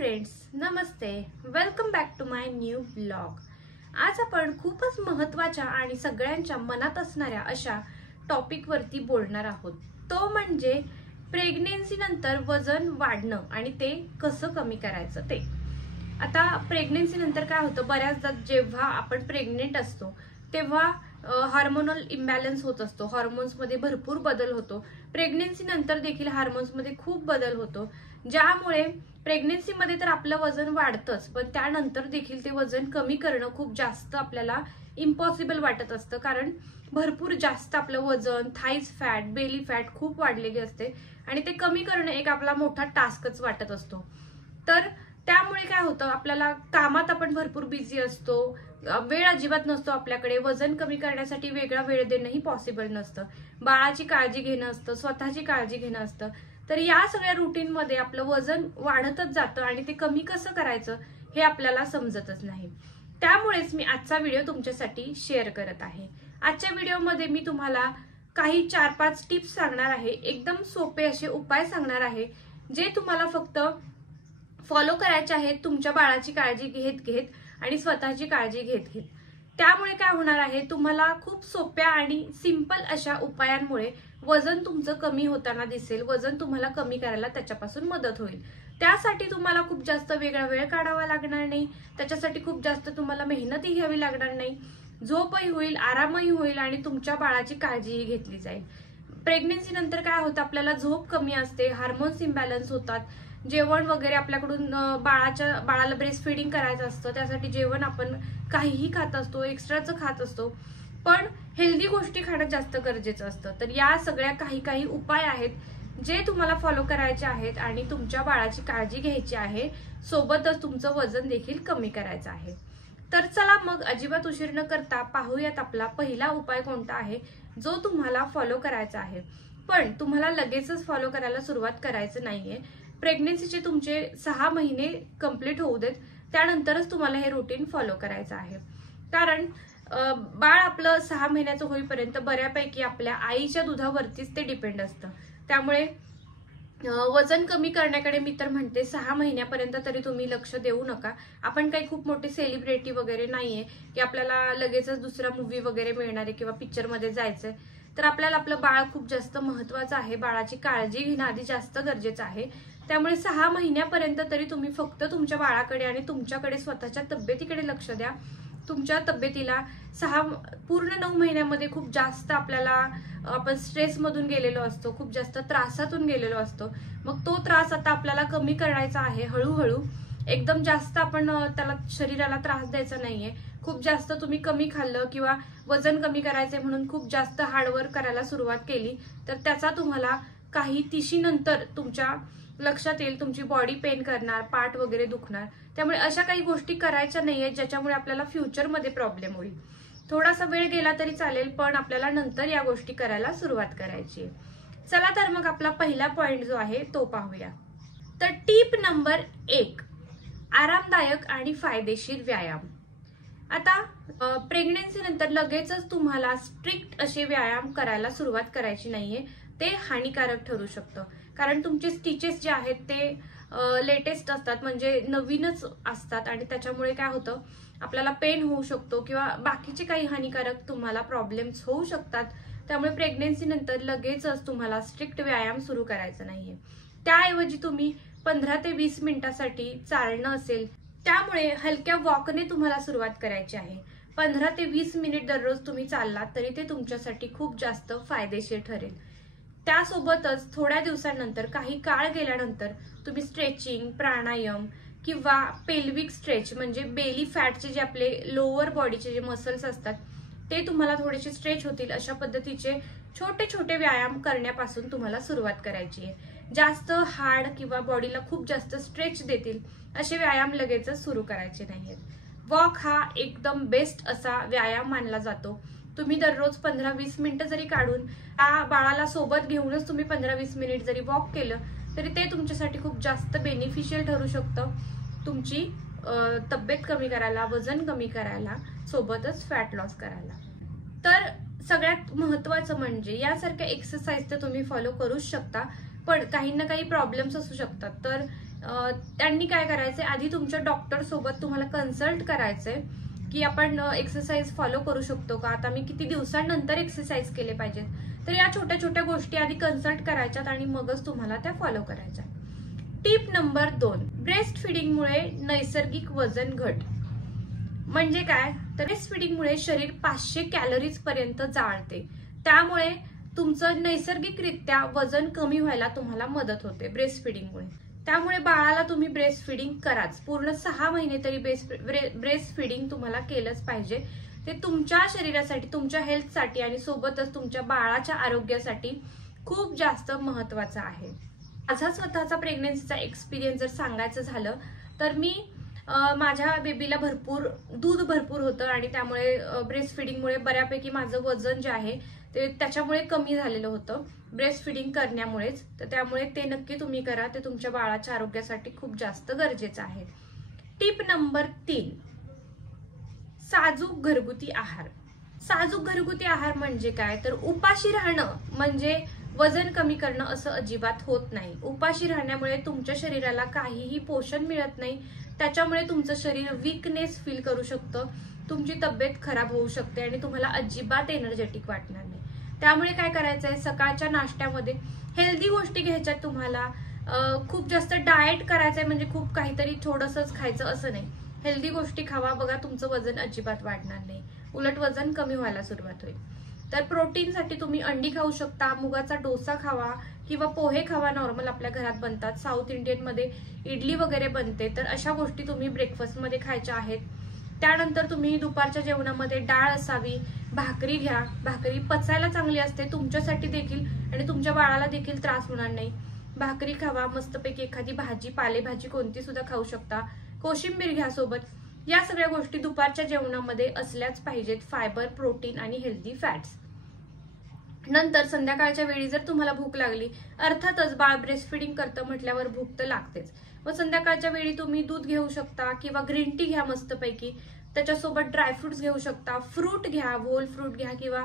Friends, नमस्ते. Welcome back to my new blog. आज आपण खूपच महत्त्वाच्या आणि सगळ्यांच्या मनात असणाऱ्या अशा टॉपिक वरती बोलणार आहोत. तो म्हणजे प्रेग्नन्सी नंतर वजन वाढणं आणि ते कसं कमी करायचं ते. आता प्रेग्नन्सी नंतर काय होतं, बऱ्याचदा जेव्हा आपण प्रेग्नेंट असतो तेव्हा हार्मोनल इम्बॅलन्स होत असतो. हार्मोन्समध्ये भरपूर बदल होतो. प्रेग्नन्सी नंतर देखील हार्मोन्समध्ये खूप बदल होतो, ज्यामुळे प्रेग्नन्सीमध्ये तर आपलं वजन वाढतंच, पण त्यानंतर देखील ते वजन कमी करणं खूप जास्त आपल्याला इम्पॉसिबल वाटत असतं. कारण भरपूर जास्त आपलं वजन, थाईज फॅट, बेली फॅट खूप वाढलेली असते आणि ते कमी करणं एक आपला मोठा टास्कच वाटत असतो. तर त्यामुळे काय होतं, आपल्याला कामात आपण भरपूर बिझी असतो, वेळ अजिबात नसतो आपल्याकडे. वजन कमी करण्यासाठी वेगळा वेळ देणंही पॉसिबल नसतं. बाळाची काळजी घेणं असतं, स्वतःची काळजी घेणं असतं. तर या सगळ्या रुटीन मध्ये आपलं वजन वाढतच जातं आणि ते कमी कसं करायचं हे आपल्याला समजतच नाही. त्यामुळेच मी आजचा व्हिडिओ तुमच्यासाठी शेअर करत आहे. आजच्या व्हिडिओमध्ये मी तुम्हाला काही 4-5 टिप्स सांगणार आहे. एकदम सोपे असे उपाय सांगणार आहे, जे तुम्हाला फक्त फॉलो करायचे आहेत तुमच्या बाळाची काळजी घेत घेत आणि स्वतःची काळजी घेत घेत. त्यामुळे काय होणार आहे, तुम्हाला खूप सोप्या आणि सिंपल अशा उपायांमुळे वजन तुमचं कमी होताना दिसेल. वजन तुम्हाला कमी करायला त्याच्यापासून मदत होईल. त्यासाठी तुम्हाला खूप जास्त वेगळा वेळ काढावा लागणार नाही. त्याच्यासाठी खूप जास्त तुम्हाला मेहनतही घ्यावी लागणार नाही. झोपही होईल, आरामही होईल आणि तुमच्या बाळाची काळजीही घेतली जाईल. प्रेग्नन्सी नंतर काय होतं, आपल्याला झोप कमी असते, हार्मोन्स इम्बॅलन्स होतात. जेवण वगैरे आपल्याकडून बाळाला ब्रेस्ट फीडिंग करायचं असतं, त्यासाठी जेवण आपण काहीही खात असतो, एक्स्ट्राचं खात असतो. पण हेल्दी गोष्टी खाणं जास्त गरजेचं असतं. तर या सगळ्या काही उपाय आहेत जे तुम्हाला फॉलो करायचे आहेत आणि तुमच्या बाळाची काळजी घ्यायची आहे. सोबतच तुमचं वजन देखील कमी करायचं आहे. तर चला मग अजिबात उशीर न करता पाहूयात आपला पहिला उपाय कोणता आहे, जो तुम्हाला फॉलो करायचा आहे. पण तुम्हाला लगेचच फॉलो करायला सुरुवात करायचं नाहीये. प्रेग्नन्सीचे तुमचे 6 महिने कंप्लीट होऊ देत, त्यानंतरच तुम्हाला हे रुटीन फॉलो करायचं आहे. कारण बाळ आपलं 6 महिन्याचं होईपर्यंत बऱ्यापैकी आपल्या आईच्या दुधावरतीच ते डिपेंड असतं. त्यामुळे वजन कमी करण्याकडे मी तर म्हणते 6 महिन्यापर्यंत तरी तुम्ही लक्ष देऊ नका. आपण काही खूप मोठे सेलिब्रिटी वगैरे नाहीये की आपल्याला लगेचच दुसरा मूवी वगैरे मिळणार आहे किंवा पिक्चर मध्ये जायचंय. तर आपल्याला आपलं बाळ खूप जास्त महत्वाचं आहे. बाळाची काळजी घेणं आधी जास्त गरजेचं आहे. त्यामुळे 6 महिन्यापर्यंत तरी तुम्ही फक्त तुमच्या बाळाकडे आणि तुमच्याकडे स्वतःच्या तब्येतीकडे लक्ष द्या. तुमच्या तब्येतीला पूर्ण 9 महिन्यामध्ये खूप जास्त आपल्याला आपण स्ट्रेस मधून गेलेलो असतो, खूप जास्त त्रासातून गेलेलो असतो. मग तो त्रास आता आपल्याला कमी करायचा आहे हळूहळू. एकदम जास्त आपण त्याला शरीराला त्रास द्यायचा नाहीये. खूप जास्त तुम्ही कमी खाल्लं किंवा वजन कमी करायचे म्हणून खूप जास्त हार्डवर्क करायला सुरुवात केली तर त्याचा तुम्हाला काही तिशीनंतर तुमच्या लक्षात येईल. तुमची बॉडी पेन करणार, पाठ वगैरे दुखणार. त्यामुळे अशा काही गोष्टी करायच्या नाहीये ज्याच्यामुळे आपल्याला फ्युचरमध्ये प्रॉब्लेम होईल. थोडासा वेळ गेला तरी चालेल, पण आपल्याला नंतर या गोष्टी करायला सुरुवात करायची. चला तर मग आपला पहिला पॉइंट जो आहे तो पाहूया. तर टिप नंबर 1, आरामदायक आणि फायदेशीर व्यायाम. आता प्रेग्नन्सी नंतर लगेचच तुम्हाला स्ट्रिक्ट असे व्यायाम करायला सुरुवात करायची नाहीये. ते हानिकारक ठरू शकतं. कारण तुमचे स्टिचेस जे आहेत ते लेटेस्ट असतात, म्हणजे नवीनच असतात आणि त्याच्यामुळे काय होतं, आपल्याला पेन होऊ शकतो किंवा बाकीचे काही हानिकारक तुम्हाला प्रॉब्लेम्स होऊ शकतात. त्यामुळे प्रेग्नन्सी नंतर लगेचच तुम्हाला स्ट्रिक्ट व्यायाम सुरू करायचा नाहीये. त्याऐवजी तुम्ही 15 ते 20 मिनिटासाठी चालणं असेल, त्यामुळे हलक्या वॉकने तुम्हाला सुरुवात करायची आहे. 15 ते 20 मिनिट दररोज तुम्ही चाललात तरी ते तुमच्यासाठी खूप जास्त फायदेशीर ठरेल. त्यासोबतच थोड्या दिवसांनंतर, काही काळ गेल्यानंतर तुम्ही स्ट्रेचिंग, प्राणायाम किंवा पेल्विक स्ट्रेच म्हणजे बेली फॅटचे जे आपले लोअर बॉडीचे जे मसल्स असतात ते तुम्हाला थोडेसे स्ट्रेच होतील. अशा पद्धतीचे छोटे छोटे व्यायाम करण्यापासून तुम्हाला सुरुवात करायची आहे. जास्त हार्ड किंवा बॉडीला खूप जास्त स्ट्रेच देतील असे व्यायाम लगेचच सुरू करायचे नाहीत. वॉक हा एकदम बेस्ट असा व्यायाम मानला जातो. तुम्ही दररोज 15-20 मिनिटं जरी काढून त्या बाळाला सोबत घेऊनच तुम्ही 15-20 मिनिट जरी वॉक केलं तरी ते तुमच्यासाठी खूप जास्त बेनिफिशियल ठरू शकतं. तुमची तब्येत कमी करायला, वजन कमी करायला, सोबतच फॅट लॉस करायला. तर सगळ्यात महत्वाचं म्हणजे यासारख्या एक्सरसाइज तर तुम्ही फॉलो करूच शकता, पण काही ना काही प्रॉब्लेम्स असू शकतात. तर त्यांनी काय करायचंय, आधी तुमच्या डॉक्टर सोबत तुम्हाला कन्सल्ट करायचंय की आपण एक्सरसाइज फॉलो करू शकतो का, आता मी किती दिवसांनंतर एक्सरसाइज केले पाहिजेत. तर या छोट्या छोट्या गोष्टी आधी कन्सल्ट करायच्यात आणि मगच तुम्हाला त्या फॉलो करायच्या. टिप नंबर 2, ब्रेस्ट फिडिंगमुळे नैसर्गिक वजन घट. म्हणजे काय, तर ब्रेस्ट फिडिंगमुळे शरीर 500 कॅलरीज पर्यंत जाळते. त्यामुळे तुमचं नैसर्गिकरित्या वजन कमी व्हायला तुम्हाला मदत होते ब्रेस्ट फिडिंगमुळे. त्यामुळे बाळाला तुम्ही ब्रेस्ट फिडिंग कराच. पूर्ण 6 महिने तरी ब्रेस्ट फिडिंग तुम्हाला केलंच पाहिजे. ते तुमच्या शरीरासाठी, तुमच्या हेल्थसाठी आणि सोबतच तुमच्या बाळाच्या आरोग्यासाठी खूप जास्त महत्वाचं आहे. माझा स्वतःचा प्रेग्नन्सीचा एक्सपिरियन्स जर सांगायचं झालं तर मी माझ्या बेबीला दूध भरपूर होतं आणि त्यामुळे ब्रेस्ट फिडिंगमुळे बऱ्यापैकी माझं वजन जे आहे ते त्याच्यामुळे कमी झालेलं होतं, ब्रेस्ट फिडिंग करण्यामुळेच. तर त्यामुळे ते नक्की तुम्ही करा, ते तुमच्या बाळाच्या आरोग्यासाठी खूप जास्त गरजेचं आहे. टिप नंबर 3, साजूक घरगुती आहार. साजूक घरगुती आहार म्हणजे काय, तर उपाशी राहणं म्हणजे वजन कमी करणं असं अजिबात होत नाही. उपाशी राहण्यामुळे तुमच्या शरीराला काहीही पोषण मिळत नाही. त्याच्यामुळे तुमचं शरीर वीकनेस फील करू शकतं, तुमची तब्येत खराब होऊ शकते आणि तुम्हाला अजिबात एनर्जेटिक वाटणार नाही. त्यामुळे काय करायचंय, सकाळच्या नाश्त्यामध्ये हेल्दी गोष्टी घ्यायच्या. तुम्हाला खूप जास्त डाएट करायचंय म्हणजे खूप काहीतरी थोडंसंच खायचं असं नाही. हेल्दी गोष्टी खावा, बघा तुमचं वजन अजिबात वाढणार नाही, उलट वजन कमी व्हायला सुरुवात होईल. तर प्रोटीनसाठी तुम्ही अंडी खाऊ शकता, मुगाचा डोसा खावा किंवा पोहे खावा, नॉर्मल आपल्या घरात बनतात. साऊथ इंडियन मध्ये इडली वगैरे बनते, तर अशा गोष्टी तुम्ही ब्रेकफास्टमध्ये खायच्या आहेत. त्यानंतर तुम्ही दुपारच्या जेवणामध्ये डाळ असावी, भाकरी घ्या. भाकरी पचायला चांगली असते तुमच्यासाठी देखील आणि तुमच्या बाळाला देखील त्रास होणार नाही. भाकरी खावा, मस्तपैकी एखादी भाजी, पालेभाजी कोणती सुद्धा खाऊ शकता. कोशिंबीर घ्या सोबत. या सगळ्या गोष्टी दुपारच्या जेवणामध्ये असल्याच पाहिजेत, फायबर, प्रोटीन आणि हेल्दी फॅट्स. नंतर संध्याकाळच्या वेळी जर तुम्हाला भूक लागली, अर्थातच बाळ ब्रेस्ट फिडिंग करतं म्हटल्यावर भूक तर लागतेच, मग संध्याकाळच्या वेळी तुम्ही दूध घेऊ शकता किंवा ग्रीन टी घ्या मस्तपैकी. त्याच्यासोबत ड्रायफ्रुट्स घेऊ शकता, फ्रूट घ्या, होल फ्रूट घ्या किंवा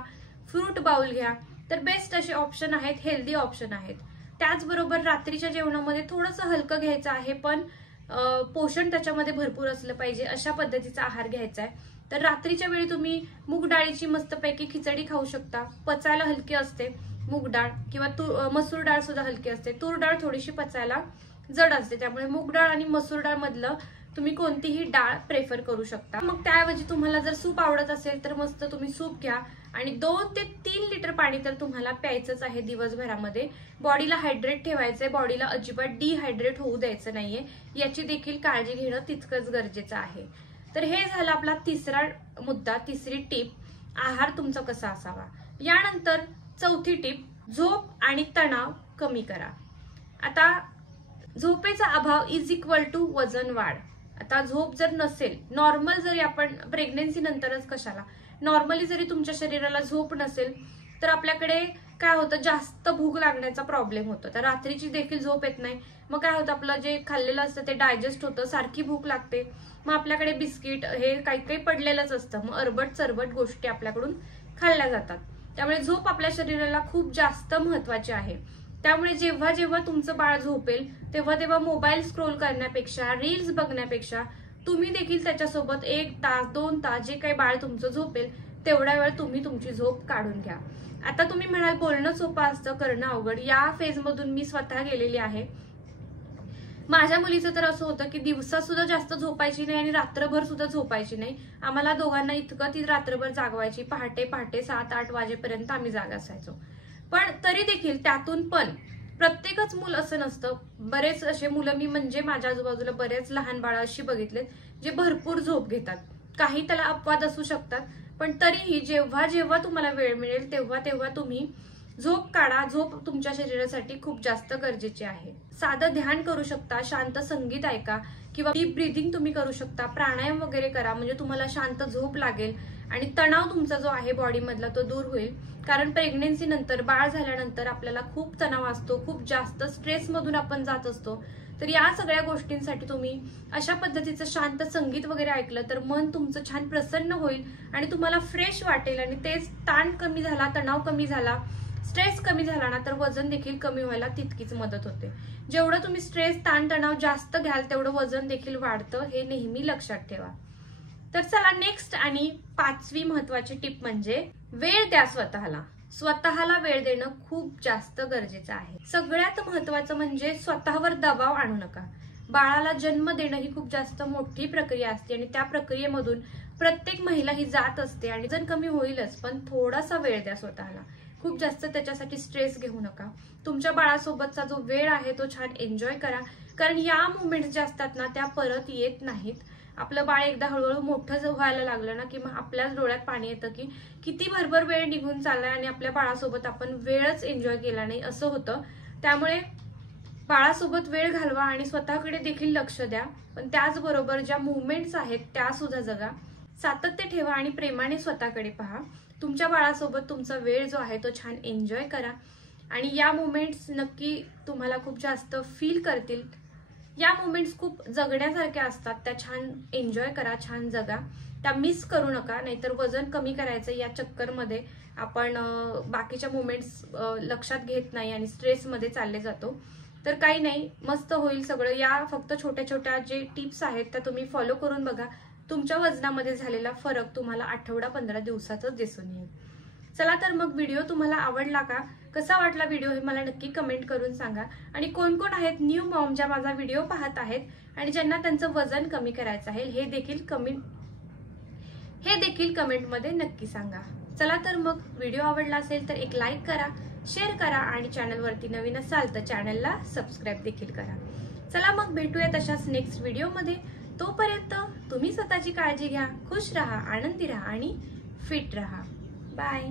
फ्रूट बाउल घ्या. तर बेस्ट असे ऑप्शन आहेत, हेल्दी ऑप्शन आहेत. त्याचबरोबर रात्रीच्या जेवणामध्ये थोडंसं हलकं घ्यायचं आहे, पण पोषण त्याच्यामध्ये भरपूर असलं पाहिजे अशा पद्धतीचा आहार घ्यायचा आहे. तर रात्रीच्या वेळी तुम्ही मूग डाळीची मस्तपैकी खिचडी खाऊ शकता, पचायला हलकी असते मूग डाळ, किंवा मसूर डाळ सुद्धा हलकी असते. तूर डाळ थोडीशी पचायला जड असते, त्यामुळे मूग डाळ आणि मसूर डाळ मधलं तुम्ही कोणतीही डाळ प्रेफर करू शकता. मग त्याऐवजी तुम्हाला जर सूप आवडत असेल तर मस्त तुम्ही सूप घ्या आणि 2 ते 3 लिटर पाणी तर तुम्हाला प्यायचंच आहे दिवसभरामध्ये. बॉडीला हायड्रेट ठेवायचंय, बॉडीला अजिबात डिहायड्रेट होऊ द्यायचं नाहीये, याची देखील काळजी घेणं तितकंच गरजेचं आहे. तर हे झालं आपला तिसरा मुद्दा, तिसरी टिप, आहार तुमचा कसा असावा. यानंतर चौथी टिप, झोप आणि तणाव कमी करा. आता झोपेचा अभाव इज इक्वल टू वजन वाढ. आता झोप जर नसेल, नॉर्मल जरी आपण प्रेग्नन्सी नंतरच कशाला, नॉर्मली जरी तुमच्या शरीराला झोप नसेल तर आपल्याकडे काय होतं, जास्त भूक लागण्याचा प्रॉब्लेम होतो. तर रात्रीची देखील झोप येत नाही, मग काय होतं, आपलं जे खाल्लेलं असतं ते डायजेस्ट होतं, सारखी भूक लागते, मग आपल्याकडे बिस्किट हे काही काही पडलेलंच असतं, मग अरबट चरबट गोष्टी आपल्याकडून खाल्ल्या जातात. त्यामुळे झोप आपल्या शरीराला खूप जास्त महत्वाची आहे. त्यामुळे जेव्हा जेव्हा तुमचं बाळ झोपेल तेव्हा तेव्हा मोबाईल स्क्रोल करण्यापेक्षा, रील्स बघण्यापेक्षा तुम्ही देखील त्याच्यासोबत 1 तास 2 तास जे काही बाळ तुमचं झोपेल तेवढा वेळ तुम्ही तुमची झोप काढून घ्या. आता तुम्ही म्हणाल बोलणं सोपं असतं, करणं अवघड. या फेज मधून मी स्वतः गेलेली आहे. माझ्या मुलीचं तर असं होतं की दिवसा सुद्धा जास्त झोपायची नाही आणि रात्रभर सुद्धा झोपायची नाही. आम्हाला दोघांना इतकं ती रात्रभर जागवायची, पहाटे 7-8 वाजेपर्यंत आम्ही जागा असायचो. पण तरी देखील त्यातून पण प्रत्येकच मूल असं नसतं. बरेच असे मुलं मी म्हणजे माझ्या आजूबाजूला बरेच लहान बाळ अशी बघितलेत जे भरपूर झोप घेतात. काही त्याला अपवाद असू शकतात, पण तरीही जेव्हा जेव्हा तुम्हाला वेळ मिळेल तेव्हा तेव्हा तुम्ही झोप काढा. झोप तुमच्या शरीरासाठी खूप जास्त गरजेची आहे. साधं ध्यान करू शकता, शांत संगीत ऐका किंवा डीप ब्रीदिंग तुम्ही करू शकता, प्राणायाम वगैरे करा, म्हणजे तुम्हाला शांत झोप लागेल आणि तणाव तुमचा जो आहे बॉडी मधला तो दूर होईल. कारण प्रेग्नन्सी नंतर, बाळ झाल्यानंतर आपल्याला खूप तणाव असतो, खूप जास्त स्ट्रेस मधून आपण जात असतो. तर या सगळ्या गोष्टींसाठी तुम्ही अशा पद्धतीचं शांत संगीत वगैरे ऐकलं तर मन तुमचं छान प्रसन्न होईल आणि तुम्हाला फ्रेश वाटेल आणि तेच ताण कमी झाला, तणाव कमी झाला, स्ट्रेस कमी झाला ना तर वजन देखील कमी व्हायला तितकीच मदत होते. जेवढं तुम्ही स्ट्रेस ताणतणाव जास्त घ्याल तेवढं वजन देखील वाढतं, हे नेहमी लक्षात ठेवा. तर चला नेक्स्ट आणि 5वी महत्वाची टिप म्हणजे वेळ द्या स्वतःला. स्वतःला वेळ देणं खूप जास्त गरजेचं आहे. सगळ्यात महत्वाचं म्हणजे स्वतःवर दबाव आणू नका. बाळाला जन्म देणं ही खूप जास्त मोठी प्रक्रिया असते आणि त्या प्रक्रियेमधून प्रत्येक महिला ही जात असते आणि वजन कमी होईलच, पण थोडासा वेळ द्या स्वतःला. खूप जास्त त्याच्यासाठी स्ट्रेस घेऊ नका. तुमच्या बाळासोबतचा जो वेळ आहे तो छान एन्जॉय करा, कारण या मुवमेंट्स ज्या असतात ना त्या परत येत नाहीत. आपलं बाळ एकदा हळूहळू मोठं व्हायला लागलं ना की मग आपल्याच डोळ्यात पाणी येतं की किती भरभर वेळ निघून चाललाय आणि आपल्या बाळासोबत आपण वेळच एन्जॉय केला नाही असं होतं. त्यामुळे बाळासोबत वेळ घालवा आणि स्वतःकडे देखील लक्ष द्या, पण त्याचबरोबर ज्या मुवमेंट्स आहेत त्या सुद्धा जगा. सातत्य ठेवा आणि प्रेमाने स्वतःकडे पहा. तुमच्या बाळासोबत तुमचा वेळ जो आहे तो छान एन्जॉय करा आणि या मुवमेंट्स नक्की तुम्हाला खूप जास्त फील करतील. या मुवमेंट्स खूप जगण्यासारख्या असतात, त्या छान एन्जॉय करा, छान जगा, त्या मिस करू नका. नाहीतर वजन कमी करायचं या चक्करमध्ये आपण बाकीच्या मुवमेंट्स लक्षात घेत नाही आणि स्ट्रेसमध्ये चालले जातो. तर काही नाही, मस्त होईल सगळं. या फक्त छोट्या छोट्या जे टिप्स आहेत त्या तुम्ही फॉलो करून बघा. तुमच्या वजनामध्ये झालेला फरक तुम्हाला आठवडा 15 दिवसातच दिसून येईल. चला तर मग व्हिडिओ तुम्हाला आवडला का, कसा वाटला व्हिडिओ हे मला नक्की कमेंट करून सांगा. आणि कोण कोण आहेत न्यू मॉम ज्या माझा व्हिडिओ पाहत आहेत आणि ज्यांना त्यांचं वजन कमी करायचं आहे हे देखील कमेंटमध्ये नक्की सांगा. चला तर मग व्हिडिओ आवडला असेल तर एक लाईक करा, शेअर करा आणि चॅनलवरती नवीन असाल तर चॅनलला सबस्क्राईब देखील करा. चला मग भेटूयात अशाच नेक्स्ट व्हिडिओमध्ये. तोपर्यंत तुम्ही स्वतःची काळजी घ्या, खुश राहा, आनंदी राहा आणि फिट राहा. बाय.